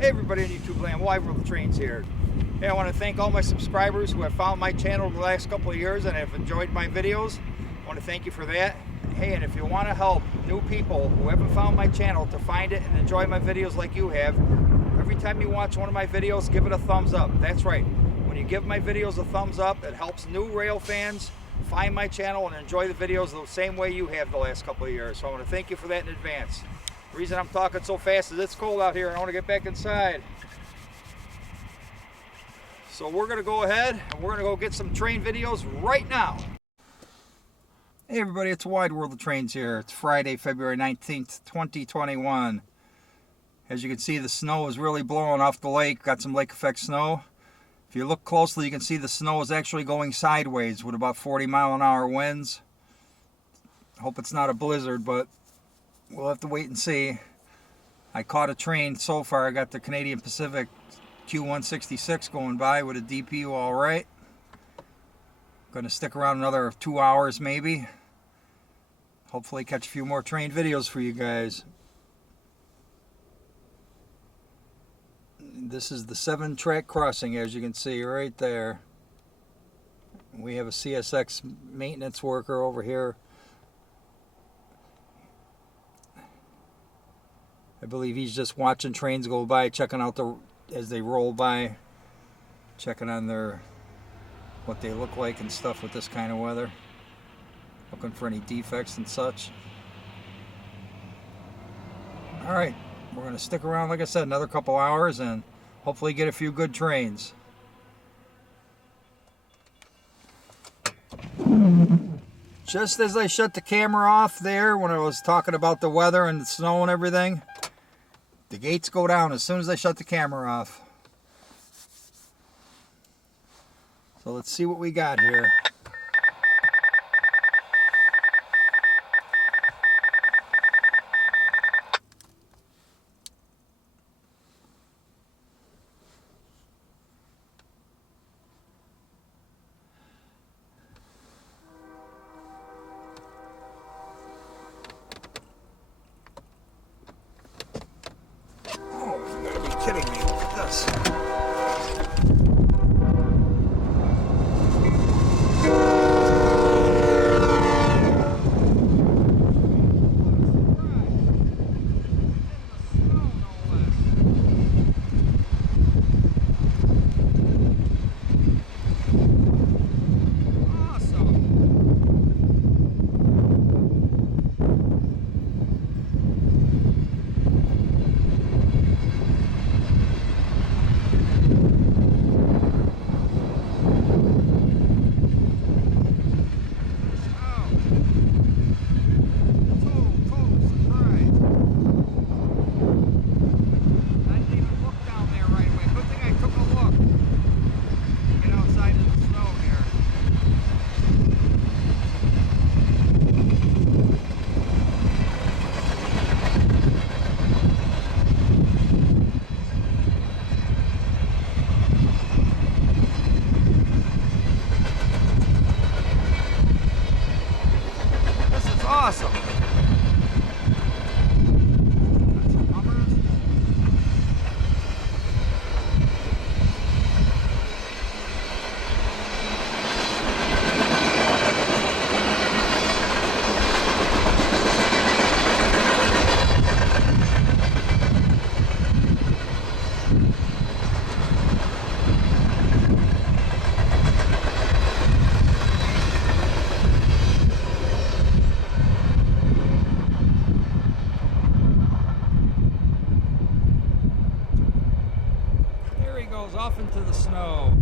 Hey everybody on YouTube land, Live World of Trains here. Hey, I want to thank all my subscribers who have found my channel over the last couple of years and have enjoyed my videos. I want to thank you for that. Hey, and if you want to help new people who haven't found my channel to find it and enjoy my videos like you have, every time you watch one of my videos, give it a thumbs up. That's right. When you give my videos a thumbs up, it helps new rail fans find my channel and enjoy the videos the same way you have the last couple of years. So I want to thank you for that in advance. The reason I'm talking so fast is it's cold out here and I want to get back inside. So we're going to go ahead and we're going to go get some train videos right now. Hey everybody, it's Wide World of Trains here. It's Friday, February 19th, 2021. As you can see, the snow is really blowing off the lake. Got some lake effect snow. If you look closely, you can see the snow is actually going sideways with about 40-mile-an-hour winds. I hope it's not a blizzard, but we'll have to wait and see. I caught a train so far. I got the Canadian Pacific Q166 going by with a DPU all right. Going to stick around another 2 hours maybe. Hopefully catch a few more train videos for you guys. This is the 7-track crossing, as you can see right there. We have a CSX maintenance worker over here. I believe he's just watching trains go by, checking out as they roll by, checking on what they look like and stuff with this kind of weather, looking for any defects and such. All right, we're going to stick around, like I said, another couple hours and hopefully get a few good trains. Just as I shut the camera off there when I was talking about the weather and the snow and everything, the gates go down as soon as I shut the camera off. So let's see what we got here. Kidding me with this. Awesome. Goes off into the snow.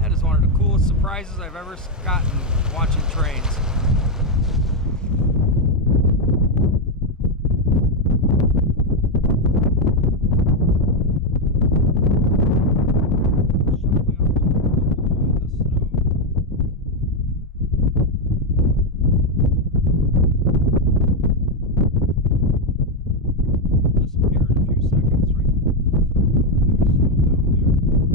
That is one of the coolest surprises I've ever gotten watching trains. Disappear in a few seconds, right? All the heavy snow down there.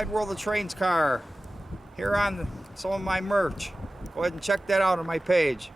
Wide World of Trains car here on some of my merch. Go ahead and check that out on my page.